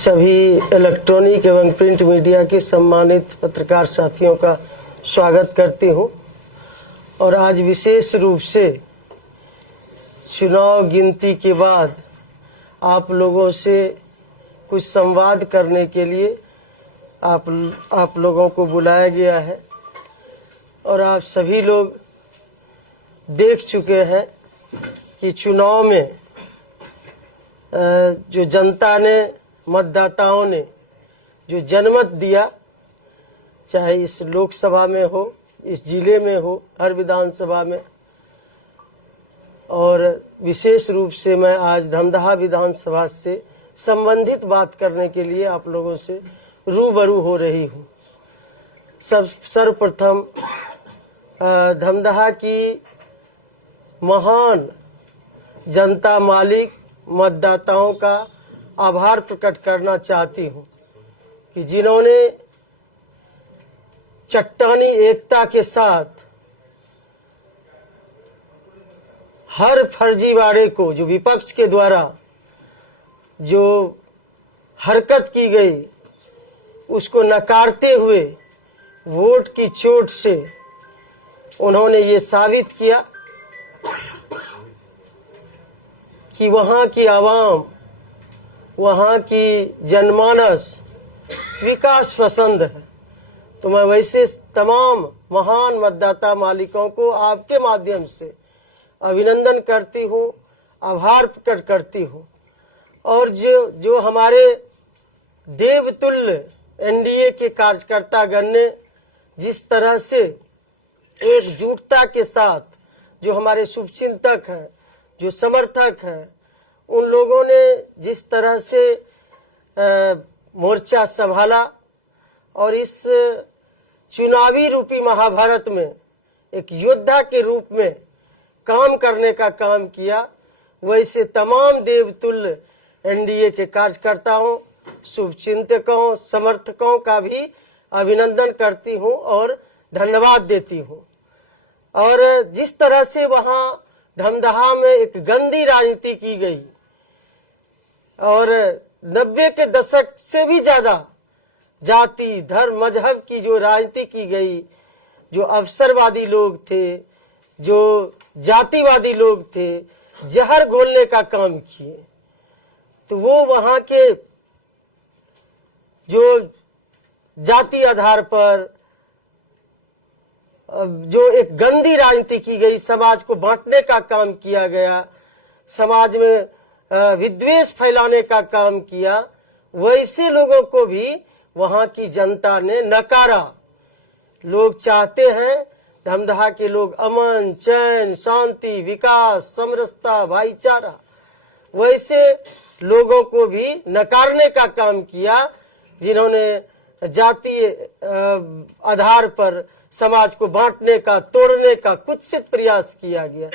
सभी इलेक्ट्रॉनिक एवं print media के सम्मानित पत्रकार साथियों का स्वागत करती हूं और आज विशेष रूप से चुनाव गिनती के बाद आप लोगों से कुछ संवाद करने के लिए आप लोगों को बुलाया गया है और आप सभी लोग देख चुके हैं कि चुनाव में जो जनता ने, मतदाताओं ने जो जनमत दिया, चाहे इस लोकसभा में हो, इस जिले में हो, हर विधानसभा में, और विशेष रूप से मैं आज धमदाहा विधानसभा से संबंधित बात करने के लिए आप लोगों से रूबरू हो रही हूँ। सर्वप्रथम धमदाहा की महान जनता मालिक मतदाताओं का आभार प्रकट करना चाहती हूं कि जिन्होंने चट्टानी एकता के साथ हर फर्जीवाड़े को, जो विपक्ष के द्वारा जो हरकत की गई, उसको नकारते हुए वोट की चोट से उन्होंने ये साबित किया कि वहां की आवाम, वहां की जनमानस विकास पसंद है। तो मैं वैसे तमाम महान मतदाता मालिकों को आपके माध्यम से अभिनंदन करती हूं, आभार प्रकट करती हूं। और जो हमारे देवतुल्य एनडीए के कार्यकर्तागण ने जिस तरह से एकजुटता के साथ, जो हमारे शुभचिंतक हैं, जो समर्थक हैं, उन लोगों ने जिस तरह से मोर्चा संभाला और इस चुनावी रूपी महाभारत में एक योद्धा के रूप में काम करने का काम किया, वैसे तमाम देवतुल्य एनडीए के कार्यकर्ताओं, शुभचिंतकों, समर्थकों का भी अभिनंदन करती हूं और धन्यवाद देती हूं। और जिस तरह से वहां धमदाहा में एक गंदी राजनीति की गई और 90 के दशक से भी ज्यादा जाति, धर्म, मजहब की जो राजनीति की गई, जो अवसरवादी लोग थे, जो जातिवादी लोग थे, जहर घोलने का काम किए, तो वो वहां के जो जाति आधार पर जो एक गंदी राजनीति की गई, समाज को बांटने का काम किया गया, समाज में विद्वेष फैलाने का काम किया, वैसे लोगों को भी वहां की जनता ने नकारा। लोग चाहते हैं धमदाहा के लोग अमन, चैन, शांति, विकास, समरसता, भाईचारा, वैसे लोगों को भी नकारने का काम किया जिन्होंने जातीय आधार पर समाज को बांटने का, तोड़ने का कुत्सित प्रयास किया गया।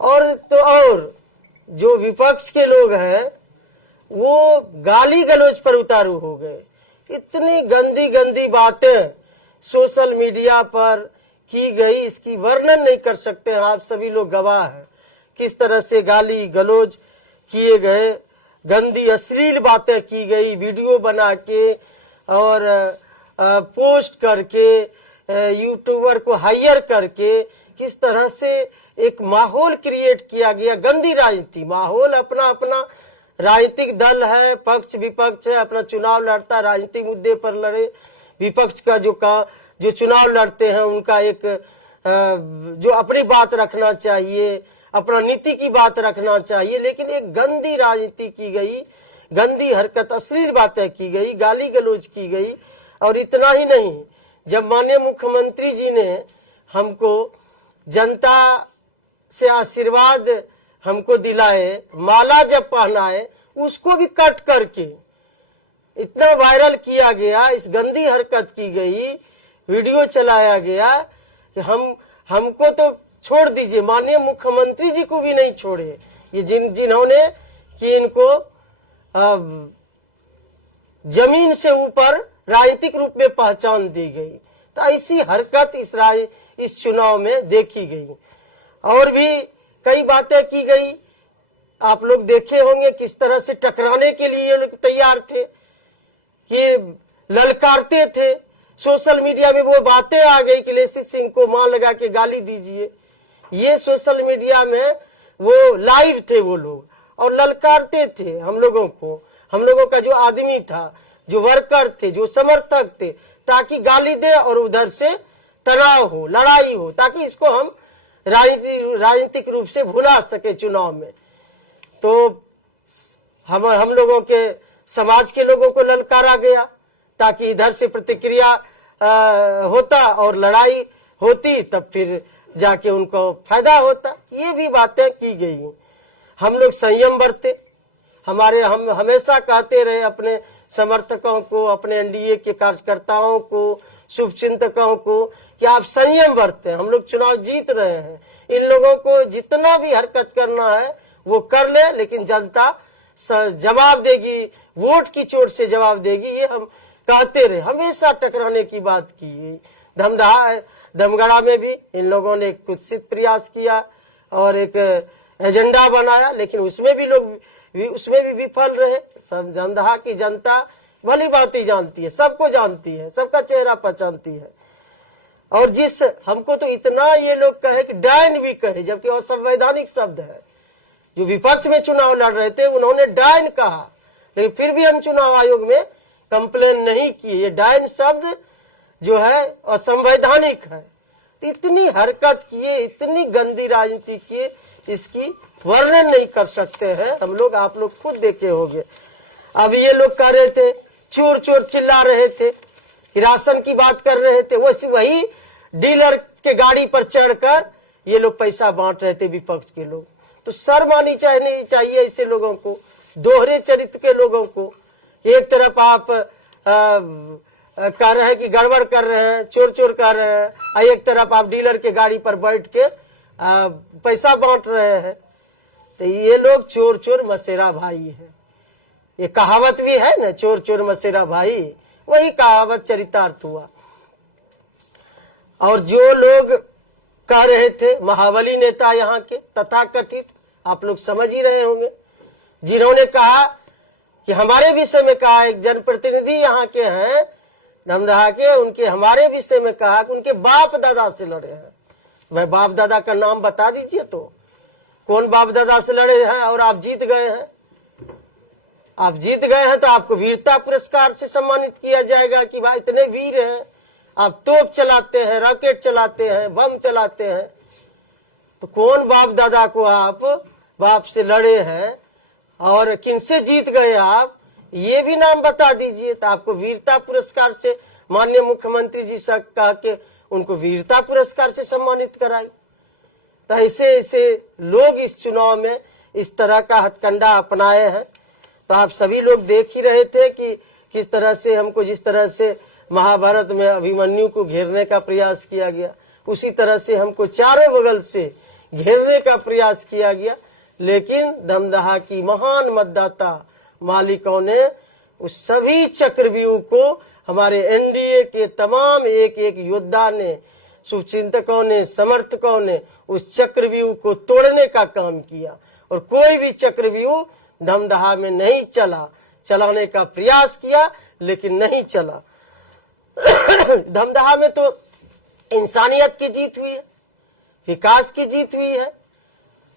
और जो विपक्ष के लोग हैं वो गाली गलौज पर उतारू हो गए। इतनी गंदी गंदी बातें सोशल मीडिया पर की गई, इसकी वर्णन नहीं कर सकते हैं। आप सभी लोग गवाह हैं किस तरह से गाली गलौज किए गए, गंदी अश्लील बातें की गई, वीडियो बना के और पोस्ट करके, यूट्यूबर को हायर करके किस तरह से एक माहौल क्रिएट किया गया। गंदी राजनीति माहौल, अपना अपना राजनीतिक दल है, पक्ष विपक्ष है, अपना चुनाव लड़ता, राजनीतिक मुद्दे पर लड़े। विपक्ष का जो चुनाव लड़ते हैं उनका एक जो अपनी बात रखना चाहिए, अपना नीति की बात रखना चाहिए, लेकिन एक गंदी राजनीति की गई, गंदी हरकत, अश्लील बातें की गई, गाली गलौज की गई। और इतना ही नहीं, जब माननीय मुख्यमंत्री जी ने हमको जनता से आशीर्वाद हमको दिलाए, माला जब पहनाए, उसको भी कट करके इतना वायरल किया गया, इस गंदी हरकत की गई, वीडियो चलाया गया कि हमको तो छोड़ दीजिए, माननीय मुख्यमंत्री जी को भी नहीं छोड़े, ये जिन्होंने कि इनको जमीन से ऊपर राजनीतिक रूप में पहचान दी गई। तो ऐसी हरकत इस चुनाव में देखी गई। और भी कई बातें की गई। आप लोग देखे होंगे किस तरह से टकराने के लिए ये लोग तैयार थे, कि ललकारते थे। सोशल मीडिया में वो बातें आ गई कि लेसी सिंह को मां लगा के गाली दीजिए। ये सोशल मीडिया में वो लाइव थे वो लोग, और ललकारते थे हम लोगों को, हम लोगों का जो आदमी था, जो वर्कर थे, जो समर्थक थे, ताकि गाली दे और उधर से तनाव हो, लड़ाई हो, ताकि इसको हम राजनीतिक रूप से भुला सके चुनाव में। तो हम लोगों के समाज के लोगों को ललकारा गया ताकि इधर से प्रतिक्रिया होता और लड़ाई होती, तब फिर जाके उनको फायदा होता। ये भी बातें की गई। हम लोग संयम बरते, हम हमेशा कहते रहे अपने समर्थकों को, अपने एनडीए के कार्यकर्ताओं को, शुभचिंतकों को कि आप संयम बरते। हम लोग चुनाव जीत रहे हैं, इन लोगों को जितना भी हरकत करना है वो कर ले, लेकिन जनता जवाब देगी, वोट की चोट से जवाब देगी। ये हम कहते रहे, हमेशा टकराने की बात की। दमगढ़ा में भी इन लोगों ने एक कुत्सित प्रयास किया और एक एजेंडा बनाया, लेकिन उसमें भी विफल रहे। सब जमदहा की जनता भली बात जानती है, सबको जानती है, सबका चेहरा पहचानती है। और जिस हमको तो इतना ये लोग कहे कि डायन भी कहे, जबकि असंवैधानिक शब्द है। जो विपक्ष में चुनाव लड़ रहे थे उन्होंने डायन कहा, लेकिन फिर भी हम चुनाव आयोग में कंप्लेन नहीं किए। ये डायन शब्द जो है असंवैधानिक है। इतनी हरकत किए, इतनी गंदी राजनीति किए, इसकी वर्णन नहीं कर सकते हैं हम लोग, आप लोग खुद देखे होंगे। अब ये लोग कह रहे थे, चोर चोर चिल्ला रहे थे, राशन की बात कर रहे थे, वही डीलर के गाड़ी पर चढ़कर ये लोग पैसा बांट रहे थे विपक्ष के लोग। तो शर्म आनी चाहिए ऐसे लोगों को, दोहरे चरित्र के लोगों को। एक तरफ आप कह रहे हैं कि गड़बड़ कर रहे हैं, चोर चोर कर रहे हैं, और एक तरफ आप डीलर के गाड़ी पर बैठ के पैसा बांट रहे हैं। तो ये लोग चोर चोर मसेरा भाई है। ये कहावत भी है ना, चोर चोर मसेरा भाई, वही कहावत चरितार्थ हुआ। और जो लोग कह रहे थे महाबली नेता यहाँ के तथाकथित, आप लोग समझ ही रहे होंगे, जिन्होंने कहा कि हमारे विषय में कहा, एक जनप्रतिनिधि यहाँ के हैं दमदहा के, उनके हमारे विषय में कहा कि उनके बाप दादा से लड़े हैं। वह बाप दादा का नाम बता दीजिए तो, कौन बाप दादा से लड़े हैं और आप जीत गए हैं। आप जीत गए हैं तो आपको वीरता पुरस्कार से सम्मानित किया जाएगा कि भाई इतने वीर हैं, आप तोप चलाते हैं, रॉकेट चलाते हैं, बम चलाते हैं। तो कौन बाप दादा को आप बाप से लड़े हैं और किनसे जीत गए आप, ये भी नाम बता दीजिए, तो आपको वीरता पुरस्कार से माननीय मुख्यमंत्री जी से कहा के उनको वीरता पुरस्कार से सम्मानित कराई। तो ऐसे लोग इस चुनाव में इस तरह का हथकंडा अपनाए हैं। तो आप सभी लोग देख ही रहे थे कि किस तरह से हमको, जिस तरह से महाभारत में अभिमन्यु को घेरने का प्रयास किया गया, उसी तरह से हमको चारों बगल से घेरने का प्रयास किया गया। लेकिन दमदहा की महान मतदाता मालिकों ने उस सभी चक्रव्यूह को, हमारे एनडीए के तमाम एक एक योद्धा ने, शुभचिंतकों ने, समर्थकों ने उस चक्रव्यूह को तोड़ने का काम किया। और कोई भी चक्रव्यूह दमदहा में नहीं चला, चलाने का प्रयास किया लेकिन नहीं चला। दमदहा में तो इंसानियत की जीत हुई है, विकास की जीत हुई है,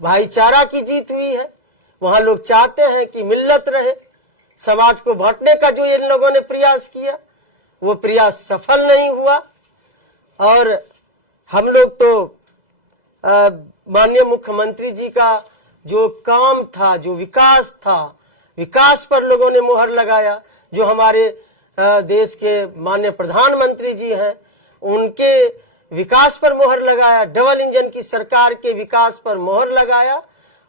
भाईचारा की जीत हुई है। वहां लोग चाहते हैं कि मिल्लत रहे। समाज को बांटने का जो इन लोगों ने प्रयास किया, वो प्रयास सफल नहीं हुआ। और हम लोग तो माननीय मुख्यमंत्री जी का जो काम था, जो विकास था, विकास पर लोगों ने मोहर लगाया। जो हमारे देश के माननीय प्रधानमंत्री जी हैं, उनके विकास पर मोहर लगाया, डबल इंजन की सरकार के विकास पर मोहर लगाया।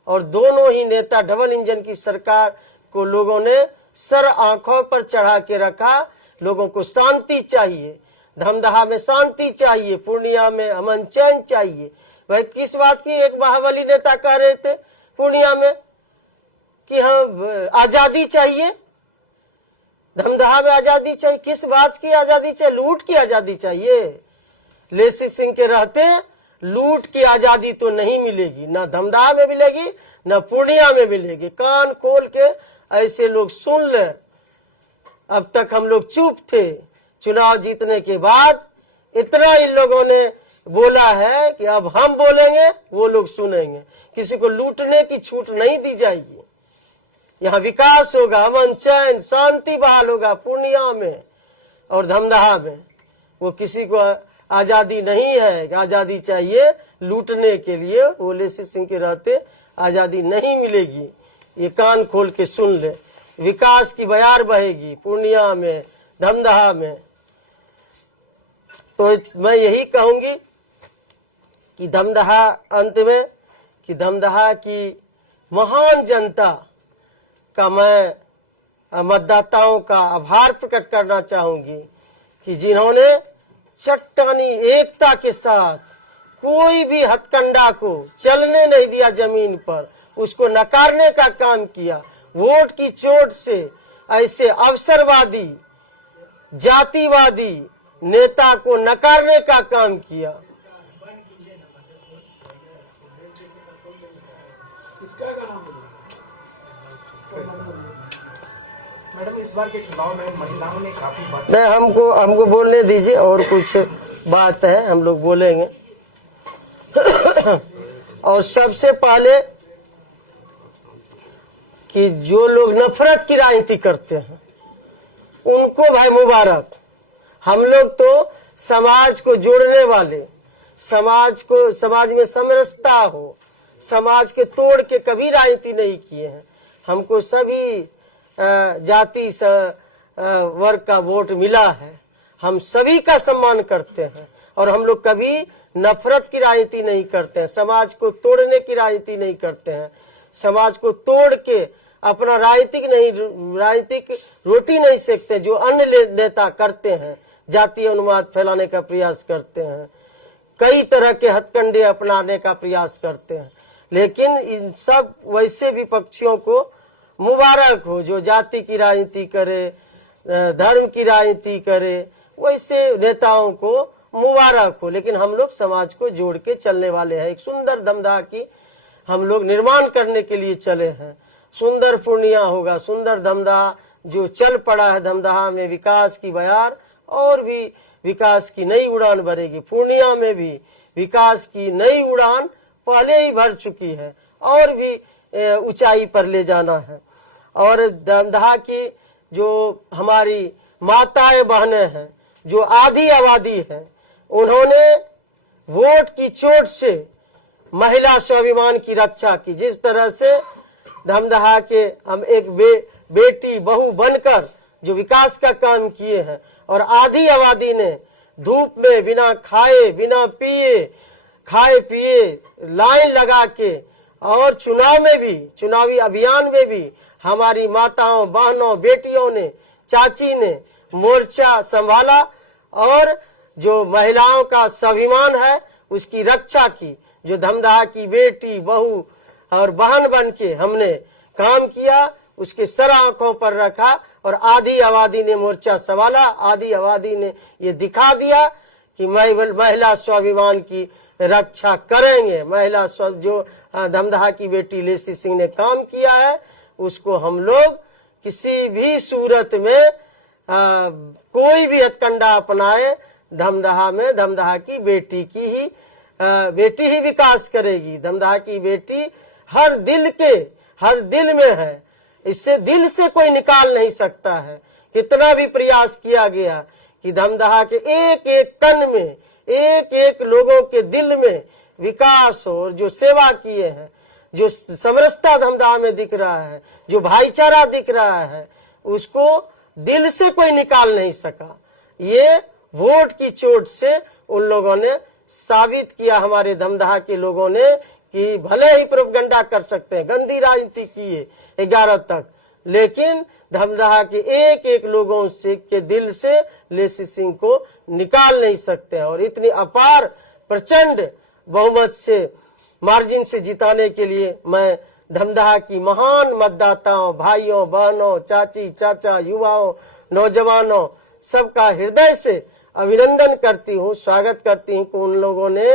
और दोनों ही नेता डबल इंजन की सरकार को लोगों ने सर आंखों पर चढ़ा के रखा। लोगों को शांति चाहिए, धमदहा में शांति चाहिए, पूर्णिया में अमन चैन चाहिए। भाई किस बात की एक महाबली नेता कह रहे थे पूर्णिया में कि हम आजादी चाहिए, धमदहा में आजादी चाहिए। किस बात की आजादी चाहिए? लूट की आजादी चाहिए। लेसी सिंह के रहते लूट की आजादी तो नहीं मिलेगी, ना धमदाहा में मिलेगी ना पूर्णिया में मिलेगी। कान खोल के ऐसे लोग सुन ले। अब तक हम लोग चुप थे, चुनाव जीतने के बाद इतना इन लोगों ने बोला है कि अब हम बोलेंगे वो लोग सुनेंगे। किसी को लूटने की छूट नहीं दी जाएगी। यहाँ विकास होगा, अमन चैन शांति बहाल होगा पूर्णिया में और धमदाहा में। वो किसी को आजादी नहीं है कि आजादी चाहिए लूटने के लिए, वो लेसी सिंह के रहते आजादी नहीं मिलेगी। ये कान खोल के सुन ले। विकास की बयार बहेगी पूर्णिया में, धमदाहा में। तो मैं यही कहूंगी कि धमदाहा अंत में कि धमदाहा की महान जनता का मैं मतदाताओं का आभार प्रकट करना चाहूंगी कि जिन्होंने चट्टानी एकता के साथ कोई भी हथकंडा को चलने नहीं दिया, जमीन पर उसको नकारने का काम किया। वोट की चोट से ऐसे अवसरवादी जातिवादी नेता को नकारने का काम किया। मैडम, इस बार के चुनाव में महिलाओं ने काफी नहीं, हमको बोलने दीजिए, और कुछ बात है हम लोग बोलेंगे। और सबसे पहले कि जो लोग नफरत की राजनीति करते हैं उनको भाई मुबारक। हम लोग तो समाज को जोड़ने वाले, समाज में समरसता हो, समाज के तोड़ के कभी राजनीति नहीं किए हैं। हमको सभी जाति वर्ग का वोट मिला है। हम सभी का सम्मान करते हैं और हम लोग कभी नफरत की राजनीति नहीं करते हैं, समाज को तोड़ने की राजनीति नहीं करते हैं। समाज को तोड़ के अपना राजनीतिक रोटी नहीं सेकते जो अन्य नेता करते हैं। जातीय उन्माद फैलाने का प्रयास करते हैं, कई तरह के हथकंडे अपनाने का प्रयास करते हैं। लेकिन इन सब वैसे विपक्षियों को मुबारक हो जो जाति की राजनीति करे, धर्म की राजनीति करे, वैसे नेताओं को मुबारक हो। लेकिन हम लोग समाज को जोड़ के चलने वाले हैं। एक सुंदर धमदाहा की हम लोग निर्माण करने के लिए चले हैं। सुंदर पूर्णिया होगा, सुंदर धमदाहा जो चल पड़ा है। धमदाहा में विकास की बयार और भी विकास की नई उड़ान भरेगी। पूर्णिया में भी विकास की नई उड़ान पहले ही भर चुकी है और भी ऊंचाई पर ले जाना है। और धमदाहा की जो हमारी माताएं बहनें हैं, जो आधी आबादी है, उन्होंने वोट की चोट से महिला स्वाभिमान की रक्षा की। जिस तरह से धमदाहा के हम एक बेटी बहू बनकर जो विकास का काम किए हैं और आधी आबादी ने धूप में बिना खाए बिना खाए पिए लाइन लगा के और चुनावी अभियान में भी हमारी माताओं बहनों बेटियों ने, चाची ने मोर्चा संभाला और जो महिलाओं का स्वाभिमान है उसकी रक्षा की। जो धमदाहा की बेटी बहू और बहन बन के हमने काम किया, उसके सर आंखों पर रखा और आधी आबादी ने मोर्चा संभाला। आधी आबादी ने ये दिखा दिया कि महिला स्वाभिमान की रक्षा करेंगे। जो धमदाहा की बेटी लेसी सिंह ने काम किया है उसको हम लोग किसी भी सूरत में कोई भी हथकंडा अपनाए, धमदाहा की बेटी ही विकास करेगी। धमदाहा की बेटी हर दिल में है, इससे दिल से कोई निकाल नहीं सकता है। कितना भी प्रयास किया गया कि धमदाहा के एक एक कण में, एक एक लोगों के दिल में विकास हो। और जो सेवा किए हैं, जो समरसता धमदाहा में दिख रहा है, जो भाईचारा दिख रहा है, उसको दिल से कोई निकाल नहीं सका। ये वोट की चोट से उन लोगों ने साबित किया, हमारे धमदाहा के लोगों ने, कि भले ही प्रोपगंडा कर सकते हैं, गंदी राजनीति की है 11 तक, लेकिन धमदाहा के एक एक लोगों से के दिल से लेसी सिंह को निकाल नहीं सकते हैं। और इतनी अपार प्रचंड बहुमत से मार्जिन से जिताने के लिए मैं धमदाहा की महान मतदाताओं, भाइयों बहनों, चाची चाचा, युवाओं, नौजवानों सबका हृदय से अभिनंदन करती हूँ, स्वागत करती हूँ कि उन लोगों ने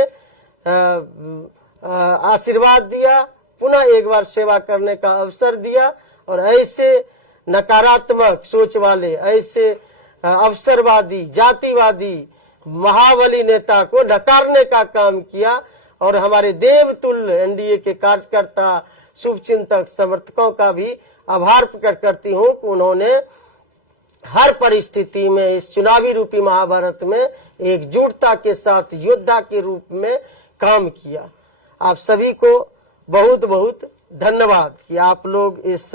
आशीर्वाद दिया, पुनः एक बार सेवा करने का अवसर दिया। और ऐसे नकारात्मक सोच वाले, ऐसे अवसरवादी, जातिवादी, महाबली नेता को नकारने का काम किया। और हमारे देवतुल्य एनडीए के कार्यकर्ता, शुभचिंतक, समर्थकों का भी आभार प्रकट करती हूँ कि उन्होंने हर परिस्थिति में इस चुनावी रूपी महाभारत में एकजुटता के साथ योद्धा के रूप में काम किया। आप सभी को बहुत बहुत धन्यवाद कि आप लोग इस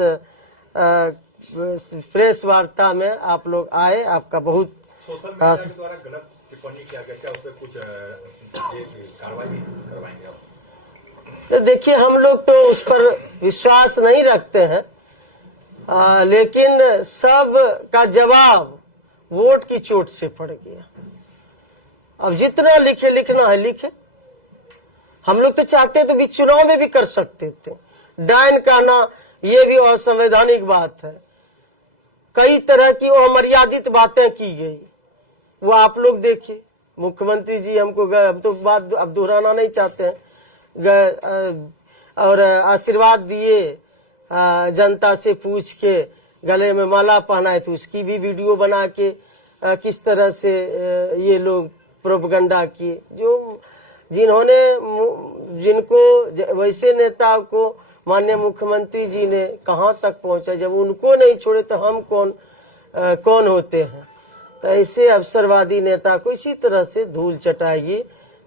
प्रेस वार्ता में आप लोग आए। आपका बहुत सोशल मीडिया के द्वारा गलत टिप्पणी किया गया, क्या उस पर कुछ कार्रवाई भी करवाएंगे आप? तो देखिए, हम लोग तो उस पर विश्वास नहीं रखते हैं, लेकिन सब का जवाब वोट की चोट से पड़ गया। अब जितना लिखना है लिखे। हम लोग तो चाहते तो भी चुनाव में भी कर सकते थे। डायन का ना, ये भी असंवैधानिक बात है। कई तरह की अमर्यादित बातें की गई, वो आप लोग देखिए। मुख्यमंत्री जी हम तो बात अब दोहराना नहीं चाहते हैं, और आशीर्वाद दिए, जनता से पूछ के गले में माला पहनाए, तो उसकी भी वीडियो बना के किस तरह से ये लोग प्रोपगंडा किए। जिनको वैसे नेता को माननीय मुख्यमंत्री जी ने कहां तक पहुंचा, जब उनको नहीं छोड़े तो हम कौन होते हैं। तो ऐसे अवसरवादी नेता को इसी तरह से धूल चटाएगी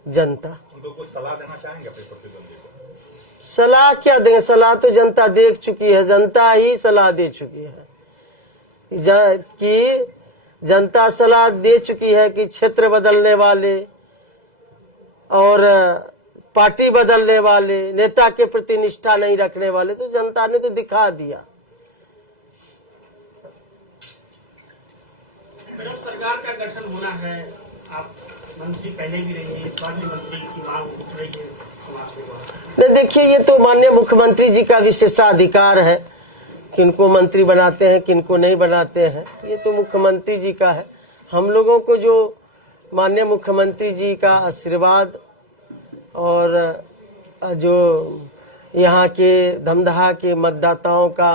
जनता। उनको कुछ सलाह देना चाहेंगे अपने प्रतिद्वंदी को? सलाह क्या देंगे? सलाह तो जनता देख चुकी है, जनता ही सलाह दे चुकी है कि जनता सलाह दे चुकी है कि क्षेत्र बदलने वाले और पार्टी बदलने वाले, नेता के प्रति निष्ठा नहीं रखने वाले, तो जनता ने तो दिखा दिया। मैडम, सरकार का गठन होना है, आप मंत्री पहले भी रही है, इस बार भी मंत्री की मांग उठ रही है समाज में। देखिए, ये तो माननीय मुख्यमंत्री जी का विशेषाधिकार है, किनको मंत्री बनाते हैं, किनको नहीं बनाते हैं, ये तो मुख्यमंत्री जी का है। हम लोगों को जो माननीय मुख्यमंत्री जी का आशीर्वाद और जो यहाँ के धमदाहा के मतदाताओं का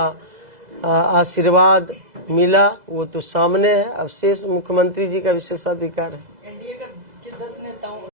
आशीर्वाद मिला, वो तो सामने है। अब शेष मुख्यमंत्री जी का विशेषाधिकार है।